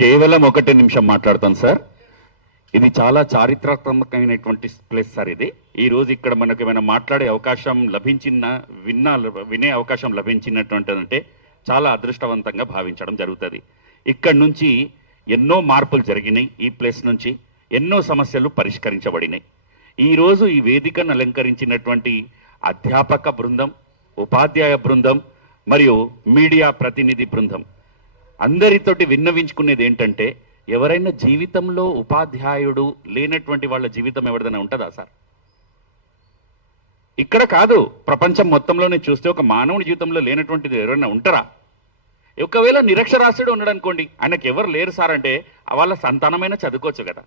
కేవలం 1 నిమిషం మాట్లాడతాను సార్. ఇది చాలా చారిత్రాత్మకమైనటువంటి ప్లేస్ సార్. ఇది ఈ రోజు ఇక్కడ మనకు ఏమైనా మాట్లాడే అవకాశం వినే అవకాశం లభించినటువంటిదంటే చాలా అదృష్టవంతంగా భావించడం జరుగుతుంది. ఇక్కడ నుంచి ఎన్నో మార్పులు జరిగినాయి. ఈ ప్లేస్ నుంచి ఎన్నో సమస్యలు పరిష్కరించబడినాయి. ఈరోజు ఈ వేదికను అలంకరించినటువంటి అధ్యాపక బృందం, ఉపాధ్యాయ బృందం మరియు మీడియా ప్రతినిధి బృందం అందరితోటి విన్నవించుకునేది ఏంటంటే, ఎవరైనా జీవితంలో ఉపాధ్యాయుడు లేనటువంటి వాళ్ళ జీవితం ఎవరిదైనా ఉంటుందా సార్? ఇక్కడ కాదు, ప్రపంచం మొత్తంలోనే చూస్తే ఒక మానవుని జీవితంలో లేనటువంటిది ఎవరైనా ఉంటారా? ఒకవేళ నిరక్షరాస్యుడు ఉన్నాడు అనుకోండి, ఆయనకు ఎవరు లేరు సార్ అంటే వాళ్ళ సంతానమైనా చదువుకోవచ్చు కదా.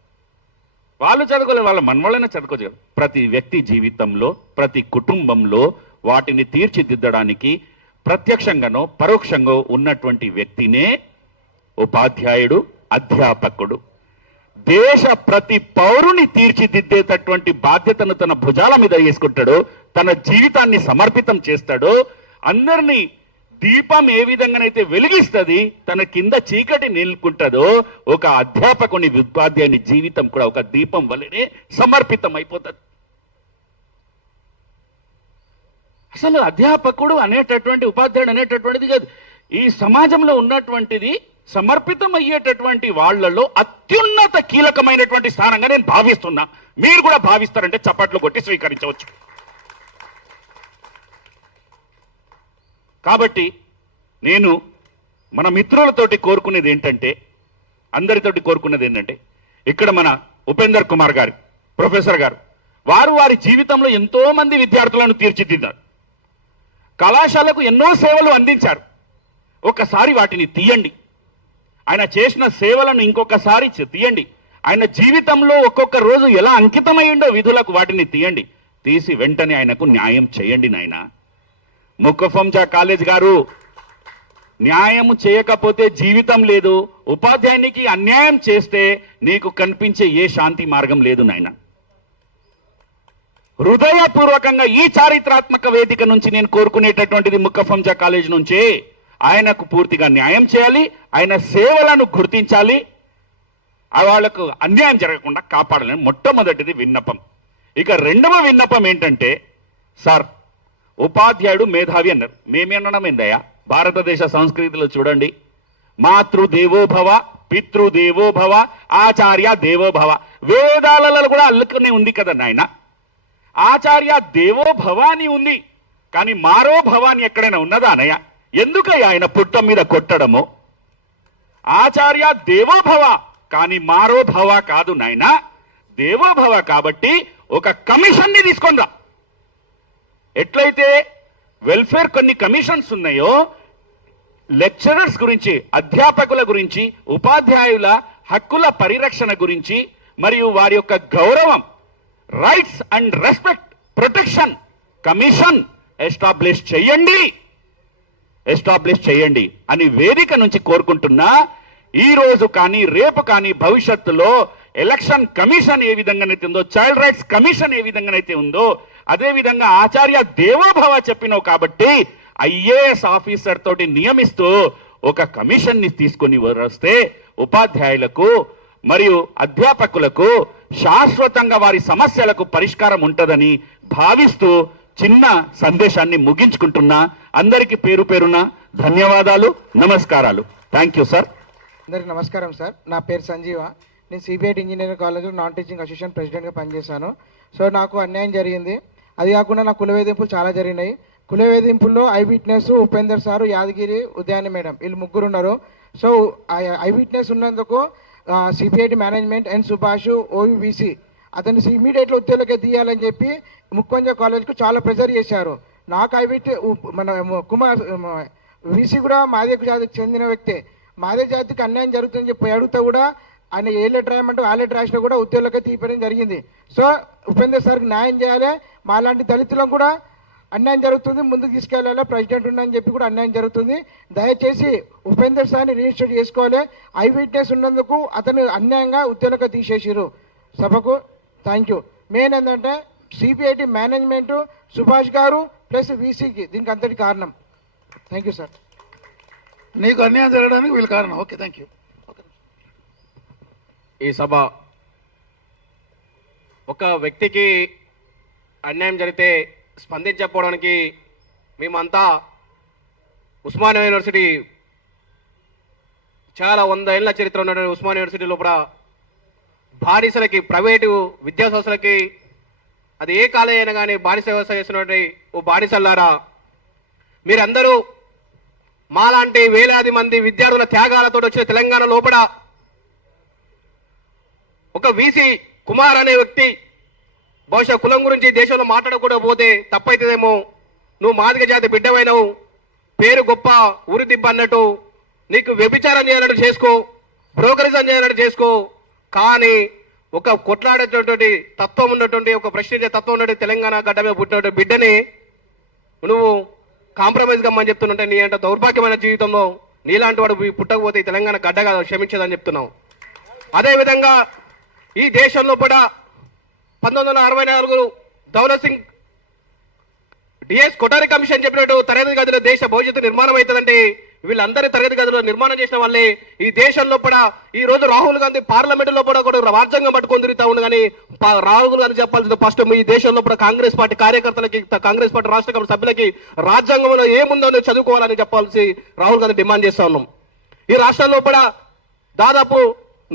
వాళ్ళు చదువుకోలేదు, వాళ్ళ మనవాళ్ళైనా చదువుకోవచ్చు కదా. ప్రతి వ్యక్తి జీవితంలో, ప్రతి కుటుంబంలో వాటిని తీర్చిదిద్దడానికి ప్రత్యక్షంగానో పరోక్షంగా ఉన్నటువంటి వ్యక్తినే ఉపాధ్యాయుడు, అధ్యాపకుడు. దేశ ప్రతి పౌరుని తీర్చిదిద్దేటటువంటి బాధ్యతను తన భుజాల మీద వేసుకుంటాడు, తన జీవితాన్ని సమర్పితం చేస్తాడు. అందరినీ దీపం ఏ విధంగానైతే వెలిగిస్తుంది, తన కింద చీకటి నిలుకుంటుందో, ఒక అధ్యాపకుని ఉపాధ్యాయుని జీవితం కూడా ఒక దీపం వల్లనే సమర్పితం అయిపోతుంది. అసలు అధ్యాపకుడు అనేటటువంటి, ఉపాధ్యాయుడు అనేటటువంటిది కాదు, ఈ సమాజంలో ఉన్నటువంటిది సమర్పితం అయ్యేటటువంటి వాళ్లలో అత్యున్నత కీలకమైనటువంటి స్థానంగా నేను భావిస్తున్నా. మీరు కూడా భావిస్తారంటే చప్పట్లు కొట్టి స్వీకరించవచ్చు. కాబట్టి నేను మన మిత్రులతోటి కోరుకునేది ఏంటంటే, అందరితోటి కోరుకునేది ఏంటంటే, ఇక్కడ మన ఉపేందర్ కుమార్ గారు, ప్రొఫెసర్ గారు, వారి జీవితంలో ఎంతో మంది విద్యార్థులను తీర్చిదిద్దారు. కళాశాలకు ఎన్నో సేవలు అందించారు. ఒకసారి వాటిని తీయండి. ఆయన చేసిన సేవలను ఇంకొకసారి తీయండి. ఆయన జీవితంలో ఒక్కొక్క రోజు ఎలా అంకితమైండో విధులకు వాటిని తీయండి. తీసి వెంటనే ఆయనకు న్యాయం చేయండి నాయన. ముక్కఫంజా కాలేజ్ గారు, న్యాయం చేయకపోతే జీవితం లేదు. ఉపాధ్యాయునికి అన్యాయం చేస్తే నీకు కనిపించే ఏ శాంతి మార్గం లేదు నాయన. హృదయపూర్వకంగా ఈ చారిత్రాత్మక వేదిక నుంచి నేను కోరుకునేటటువంటిది ముక్కఫంజా కాలేజ్ నుంచే ఆయనకు పూర్తిగా న్యాయం చేయాలి. ఆయన సేవలను గుర్తించాలి. వాళ్లకు అన్యాయం జరగకుండా కాపాడాలని మొట్టమొదటిది విన్నపం. ఇక రెండవ విన్నపం ఏంటంటే, సార్ ఉపాధ్యాయుడు మేధావి అన్నారు. మేమేనడం ఏందయ్యా? భారతదేశ సంస్కృతిలో చూడండి, మాతృదేవోభవ, పితృదేవోభవ, ఆచార్య దేవోభవ. వేదాలలో కూడా అల్లుకునే ఉంది కదా నాయన. ఆచార్య దేవోభవ అని ఉంది, కానీ మారో భవాని ఎక్కడైనా ఉన్నదా అనయ్య? ఎందుకయ్యా ఆయన పుట్ట మీద కొట్టడము? ఆచార్య దేవోభవ, కానీ మారో భవ కాదు నాయన, దేవోభవ. కాబట్టి ఒక కమిషన్ ని తీసుకొందా. ఎట్లయితే వెల్ఫేర్ కొన్ని కమిషన్స్ ఉన్నాయో, లెక్చరర్స్ గురించి, అధ్యాపకుల గురించి, ఉపాధ్యాయుల హక్కుల పరిరక్షణ గురించి మరియు వారి యొక్క గౌరవం, rights and respect, protection commission establish చేయండి అని వేదిక నుంచి కోరుకుంటున్నా. ఈ రోజు కానీ రేపు కానీ భవిష్యత్తులో ఎలక్షన్ కమిషన్ ఏ విధంగానైతే ఉందో, చైల్డ్ రైట్స్ కమిషన్ ఏ విధంగానైతే ఉందో, అదే విధంగా ఆచార్య దేవోభవ చెప్పినావు కాబట్టి ఐఏఎస్ ఆఫీసర్ తోటి నియమిస్తూ ఒక కమిషన్ ని తీసుకొని వస్తే ఉపాధ్యాయులకు మరియు అధ్యాపకులకు శాశ్వతంగా వారి సమస్యలకు పరిష్కారం ఉంటుందని భావిస్తూ చిన్న సందేశాన్ని ముగించుకుంటున్నా. అందరికీ పేరు పేరున ధన్యవాదాలు, నమస్కారాలు. Thank you sir. అందరికి నమస్కారం సార్. నా పేరు సంజీవ. నేను సిబిఐటి ఇంజనీరింగ్ కాలేజ్లో నాన్ టీచింగ్ అసిస్టెంట్ ప్రెసిడెంట్గా పనిచేశాను. సో నాకు అన్యాయం జరిగింది. అది కాకుండా నా కుల వేధింపులు చాలా జరిగినాయి. కుల వేధింపుల్లో eye witness, Upender sir, Yadagiri, Udayani madam, వీళ్ళు ముగ్గురు ఉన్నారు. సో ఐ విట్నెస్ ఉన్నందుకు సిబిఐటి మేనేజ్మెంట్ అండ్ సుభాష్ ఓవిసి అతన్ని ఇమీడియట్గా ఉద్యోగంలోకి తీయాలని చెప్పి ముక్కొంజ కాలేజ్కు చాలా ప్రెజర్ చేశారు. నాకు మన కుమార్ వీసీ కూడా మాదే జాతికి చెందిన వ్యక్తే. మాదే జాతికి అన్యాయం జరుగుతుందని చెప్పి అడుగుతా కూడా ఆయన ఏ లెటర్ రాయమంటే ఆ లెటర్ రాసినా కూడా ఉద్యోగంలోకి తీయడం జరిగింది. సో ఉపేందర్ సార్కి న్యాయం చేయాలి. మాలాంటి దళితులకు కూడా అన్యాయం జరుగుతుంది, ముందుకు తీసుకెళ్ళాలి, ప్రెసిడెంట్ ఉండని చెప్పి కూడా అన్యాయం జరుగుతుంది. దయచేసి ఉపేందర్ సార్ని రిజిస్టర్ చేసుకోవాలి. ఐ విట్నెస్ ఉన్నందుకు అతను అన్యాయంగా ఉద్యోగంలోకి తీసేసారు. సభకు థ్యాంక్ యూ. మెయిన్ ఏంటంటే సిబిఐటి మేనేజ్మెంట్, సుభాష్ గారు ప్లస్ వీసీకి దీనికి అంతటి కారణం. Thank you sir. నీకు అన్యాయం జరగడానికి వీళ్ళు కారణం. Okay, thank you. ఈ సభ ఒక వ్యక్తికి అన్యాయం జరిగితే స్పందించకపోవడానికి మేమంతా ఉస్మానియా యూనివర్సిటీ చాలా 100 ఏళ్ల చరిత్ర ఉన్నటువంటి ఉస్మానియా యూనివర్సిటీ లోపల బానిసలకి, ప్రైవేటు విద్యా సంస్థలకి, అది ఏ కాలేజ్ అయినా కానీ బానిస వ్యవస్థ చేస్తున్నటువంటి ఓ బానిసల్లారా, మీరందరూ మాలాంటి వేలాది మంది విద్యార్థుల త్యాగాలతో వచ్చిన తెలంగాణ లోపల ఒక వీసీ కుమార్ అనే వ్యక్తి బహుశా కులం గురించి దేశంలో మాట్లాడకపోతే తప్పైతుందేమో, నువ్వు మాదిగ జాతి బిడ్డవైనవు, పేరు గొప్ప ఊరి దిబ్బ అన్నట్టు, నీకు వ్యభిచారం చేయాలంటే చేసుకో, బ్రోకరిజం చేయాలంటే చేసుకో, కానీ ఒక కొట్లాడేటటువంటి తత్వం ఉన్నటువంటి, ఒక ప్రశ్నించే తత్వం ఉన్నటువంటి తెలంగాణ గడ్డ మీద పుట్టినటువంటి బిడ్డని నువ్వు కాంప్రమైజ్ కమ్మని చెప్తున్నట్టే నీ అంటే దౌర్భాగ్యమైన జీవితంలో నీలాంటి వాడు పుట్టకపోతే ఈ తెలంగాణ గడ్డగా క్షమించదని చెప్తున్నావు. అదేవిధంగా ఈ దేశంలో కూడా 1964 దౌలత్ సింగ్ డిఎస్ కొఠారి కమిషన్ చెప్పినట్టు తరగతి గదిలో దేశ భవిష్యత్తు నిర్మాణం అవుతుందంటే వీళ్ళందరి తరగతి గదిలో నిర్మాణం చేసిన వాళ్ళే ఈ దేశంలో కూడా ఈ రోజు రాహుల్ గాంధీ పార్లమెంట్ లో కూడా రాజ్యాంగం పట్టుకొని తిరుగుతా ఉండు. కానీ రాహుల్ గాంధీ చెప్పాల్సిన ఫస్ట్ ఈ దేశంలో కూడా కాంగ్రెస్ పార్టీ కార్యకర్తలకి, కాంగ్రెస్ పార్టీ రాష్ట్ర కమిటీ సభ్యులకి రాజ్యాంగంలో ఏముందో చదువుకోవాలని చెప్పాల్సి రాహుల్ గాంధీ డిమాండ్ చేస్తా ఉన్నాం. ఈ రాష్ట్రంలో కూడా దాదాపు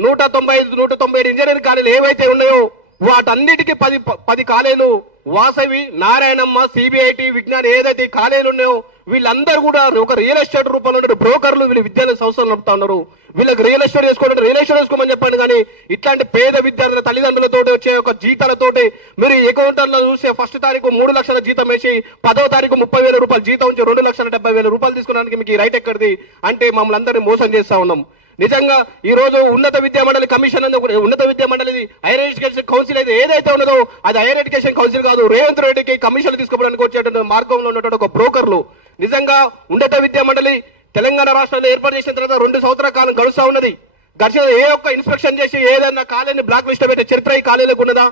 197 ఇంజనీరింగ్ కాలేజీలు ఏవైతే ఉన్నాయో వాటన్నిటికీ 10 కాలేజీలు వాసవి, నారాయణమ్మ, సిబిఐటి, విజ్ఞాన్ ఏదైతే కాలేజీలు ఉన్నాయో వీళ్ళందరూ కూడా ఒక రియల్ ఎస్టేట్ రూపంలో ఉన్న బ్రోకర్లు వీళ్ళు విద్యాలయ సంస్థలు నడుపుతా ఉన్నారు. వీళ్ళకి రియల్ ఎస్టేట్ చేసుకోవడం, రియల్ ఎస్టేట్ చేసుకోమని చెప్పండి. కానీ ఇట్లాంటి పేద విద్యార్థుల తల్లిదండ్రులతో వచ్చే ఒక జీతాలతోటి మీరు అకౌంటర్లో చూస్తే ఫస్ట్ తారీఖు 3 లక్షల జీతం వేసి 10వ తారీఖు 30,000 రూపాయలు జీతం ఉంచి 2,70,000 రూపాయలు తీసుకోవడానికి మీకు ఈ రైట్ ఎక్కడిది అంటే మమ్మల్ని అందరినీ మోసం చేస్తా ఉన్నాం. నిజంగా ఈ రోజు ఉన్నత విద్యా మండలి కమిషన్, ఉన్నత విద్యా మండలి హైయర్ ఎడ్యుకేషన్ కౌన్సిల్ అయితే ఏదైతే ఉన్నదో అది హైయర్ ఎడ్యుకేషన్ కౌన్సిల్ కాదు, రేవంత్ రెడ్డికి కమిషన్లు తీసుకోవడానికి వచ్చేటువంటి మార్గంలో ఉన్నటువంటి ఒక బ్రోకర్లు. నిజంగా ఉన్నత విద్యా మండలి తెలంగాణ రాష్ట్రంలో ఏర్పాటు చేసిన తర్వాత 2 సంవత్సరాల కాలం గడుస్తా ఉన్నది. గడిచిన ఏ ఒక్క ఇన్స్పెక్షన్ చేసి ఏదైనా కాలేజీని బ్లాక్ లిస్ట్ పెట్టే చరిత్ర ఈ కాలేజీలకు ఉన్నదా?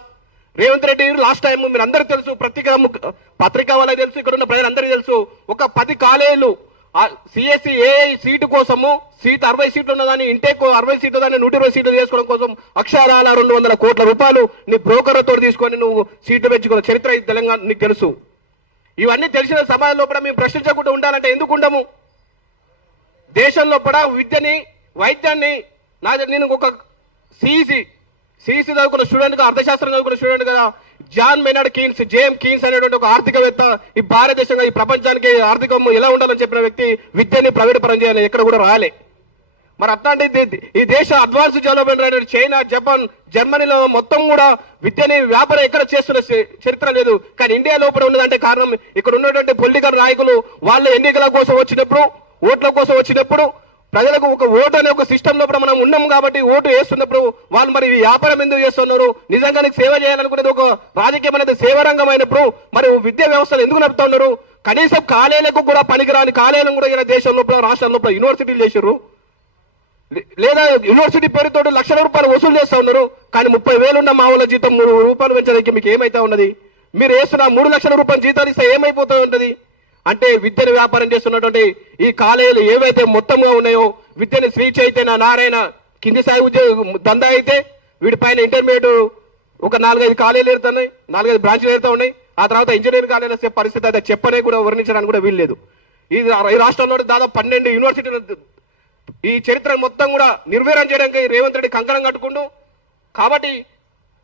రేవంత్ రెడ్డి లాస్ట్ టైం మీరు అందరికీ తెలుసు, పత్రికా వాళ్ళకి తెలుసు, ఇక్కడ ఉన్న ప్రజలందరికీ తెలుసు, ఒక 10 కాలేజీలు సిఎస్సి ఏఐ సీటు కోసము సీట్ 60 సీట్లు ఉన్నదాన్ని ఇంటేక్ 60 సీట్లు దాన్ని 120 సీట్లు చేసుకోవడం కోసం అక్షరాల 200 కోట్ల రూపాయలు నీ బ్రోకర్లతో తీసుకొని నువ్వు సీట్లు పెంచుకున్న చరిత్ర ఈ తెలంగాణ నీకు తెలుసు. ఇవన్నీ తెలిసిన సమాజంలో కూడా మేము ప్రశ్నించకుండా ఉండాలంటే ఎందుకు ఉండము? దేశంలో కూడా విద్యని, వైద్యాన్ని నేను ఒక సిఈసి చదువుకున్న స్టూడెంట్ గా, అర్థశాస్త్రం చదువుకున్న స్టూడెంట్ కదా, జాన్ మెనార్డ్ కీన్స్, జేమ్ కీన్స్ అనేటువంటి ఒక ఆర్థికవేత్త ఈ భారతదేశంగా ఈ ప్రపంచానికి ఆర్థికం ఎలా ఉండాలని చెప్పిన వ్యక్తి విద్యని ప్రైవేట్ పరం చేయాలని ఎక్కడ కూడా రాలే. మరి అట్లాంటి ఈ దేశ అడ్వాన్స్ డెవలప్మెంట్ అయిన చైనా, జపాన్, జర్మనీలో మొత్తం కూడా విద్యని వ్యాపారం ఎక్కడ చేస్తున్న చరిత్ర లేదు. కానీ ఇండియా లోపల ఉన్నదంటే కారణం ఇక్కడ ఉన్నటువంటి పొలిటికల్ నాయకులు వాళ్ళ ఎన్నికల కోసం వచ్చినప్పుడు, ఓట్ల కోసం వచ్చినప్పుడు ప్రజలకు ఒక ఓటు అనే ఒక సిస్టమ్ లోపల మనం ఉన్నాం కాబట్టి ఓటు వేస్తున్నప్పుడు వాళ్ళు మరి వ్యాపారం ఎందుకు చేస్తున్నారు? నిజంగా నీకు సేవ చేయాలనుకునేది ఒక రాజకీయం అనేది సేవారంగం అయినప్పుడు మరి విద్యా వ్యవస్థలు ఎందుకు నడుపుతా ఉన్నారు? కనీసం కాలేజీలకు కూడా పనికిరాని కాలేజీలను కూడా ఇలా దేశం లోపల, రాష్ట్రం లోపల యూనివర్సిటీలు చేశారు. లేదా యూనివర్సిటీ పేరుతో లక్షల రూపాయలు వసూలు చేస్తా ఉన్నారు. కానీ 30,000 ఉన్న మా వాళ్ళ జీతం 3 రూపాయలు పెంచడానికి మీకు ఏమైతే ఉన్నది? మీరు వేస్తున్న 3 లక్షల రూపాయలు జీతాలు ఇస్తే ఏమైపోతూ ఉంటుంది? అంటే విద్యను వ్యాపారం చేస్తున్నటువంటి ఈ కాలేజీలు ఏవైతే మొత్తంగా ఉన్నాయో విద్యను శ్రీ చైతన్య, నారాయణ కింది స్థాయి ఉద్యోగ దందా అయితే వీటిపైన ఇంటర్మీడియట్ ఒక 4-5 కాలేజీలు ఏరుతున్నాయి, 4-5 బ్రాంచ్లు ఏరుతా ఉన్నాయి. ఆ తర్వాత ఇంజనీరింగ్ కాలేజీల పరిస్థితి అయితే చెప్పనే కూడా వర్ణించడానికి కూడా వీల్లేదు. ఈ రాష్ట్రంలో దాదాపు 12 యూనివర్సిటీలు ఈ చరిత్ర మొత్తం కూడా నిర్వీర్యం చేయడానికి రేవంత్ రెడ్డి కంకణం కట్టుకుంటూ, కాబట్టి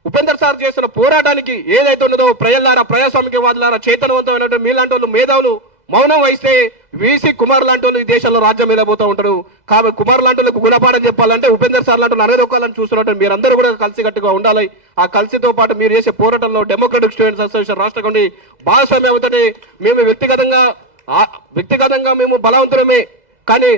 ఉపేందర్ సార్ చేస్తున్న పోరాటానికి ఏదైతే ఉన్నదో ప్రజలారా, ప్రజాస్వామికవాదులారా, చైతన్యవంతమైనటువంటి మీలాంటి వాళ్ళు మేధావులు మౌనం వహిస్తే వీసీ కుమార్ లాంటి వాళ్ళు ఈ దేశంలో రాజ్యం వెళ్ళబోతూ ఉంటారు. కాబట్టి కుమార్ లాంటి వాళ్ళకు గుణపాఠం చెప్పాలంటే ఉపేందర్ సార్ లాంటి అనగదొక్కాలని చూస్తున్నట్టు మీరందరూ కూడా కలిసికట్టుగా ఉండాలి. ఆ కలిసితో పాటు మీరు చేసే పోరాటంలో డెమోక్రటిక్ స్టూడెంట్స్ అసోసియేషన్ రాష్ట్ర కమిటీ భాగస్వామ్యం అవుతుంది. మేము వ్యక్తిగతంగా మేము బలవంతులమే, కానీ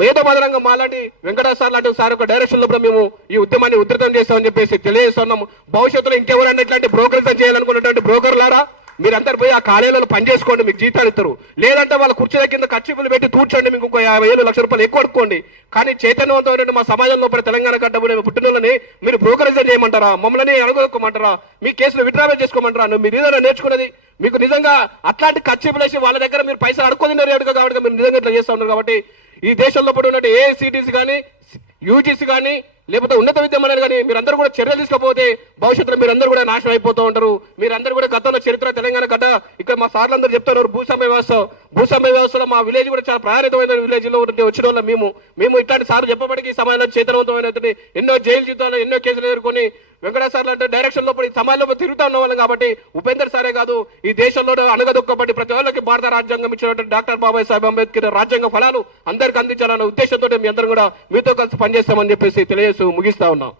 మేధోమదనంగా మాలాంటి వెంకటేశ్వర సార్ లాంటి సార్ యొక్క డైరెక్షన్ లో మేము ఈ ఉద్యమాన్ని ఉధృతం చేస్తామని చెప్పేసి తెలియజేస్తున్నాం. భవిష్యత్తులో ఇంకెవరైనా ఇట్లాంటి బ్రోకర్స్ చేయాలనుకున్నటువంటి బ్రోకర్లారా మీరందరూ పోయి ఆ కాలేజీలో పనిచేసుకోండి, మీకు జీతాలు ఇస్తారు. లేదంటే వాళ్ళ కుర్చీల కింద ఖర్చులు పెట్టి తూర్చండి, మీకు ఇంకో 50,000 లక్షల రూపాయలు ఎక్కువ అడుక్కోండి. కానీ చైతన్యవంతమైన మా సమాజంలో తెలంగాణ గడ్డబునే పుట్టినోళ్ళని మీరు బ్రోకరేజ్ చేయమంటారా? మమ్మల్ని అడుగుకోమంటారా? మీ కేసులు విత్డ్రా చేసుకోమంటారా? మీరు ఏదైనా నేర్చుకున్నది మీకు నిజంగా అట్లాంటి ఖర్చులేసి వాళ్ళ దగ్గర మీరు పైసలు అడుక్కొని అడుగు కాబట్టి మీరు నిజంగా ఇట్లా చేస్తూ ఉన్నారు. కాబట్టి ఈ దేశంలో ఉన్నట్టు ఏఐసిటీసీ కానీ, యూజీసీ కానీ, లేకపోతే ఉన్నత విద్య మండలి కానీ మీరందరూ కూడా చర్యలు తీసుకోకపోతే భవిష్యత్తులో మీరందరూ కూడా నాశనం అయిపోతూ ఉంటారు. మీరందరూ కూడా గతంలో చరిత్ర తెలంగాణ గడ్డ ఇక్కడ మా సార్లందరూ చెప్తున్నారు భూస్వామ్య వ్యవస్థలో మా విలేజ్ కూడా చాలా ప్రాధాన్యతమైన విలేజ్ లో వచ్చిన వాళ్ళం మేము ఇట్లాంటి సార్లు చెప్పబడికి ఈ సమయంలో చైతన్యవంతమైన ఎన్నో జైలు జీవితాలు ఎన్నో కేసులు ఎదుర్కొని వెంకటేశ్వర్లు అంటే డైరెక్షన్ లో సమాజంలో తిరుగుతూ ఉన్న వాళ్ళం కాబట్టి ఉపేందర్ సారే కాదు ఈ దేశంలో అనగదొక్కబడి ప్రతి వాళ్ళకి భారత రాజ్యాంగం ఇచ్చినటువంటి డాక్టర్ బాబాసాహెబ్ అంబేద్కర్ రాజ్యాంగ ఫలాలు అందరికీ అందించాలన్న ఉద్దేశంతో మీ అందరం కూడా మీతో కలిసి పనిచేస్తామని చెప్పేసి తెలియజేస్తూ ముగిస్తా ఉన్నాం.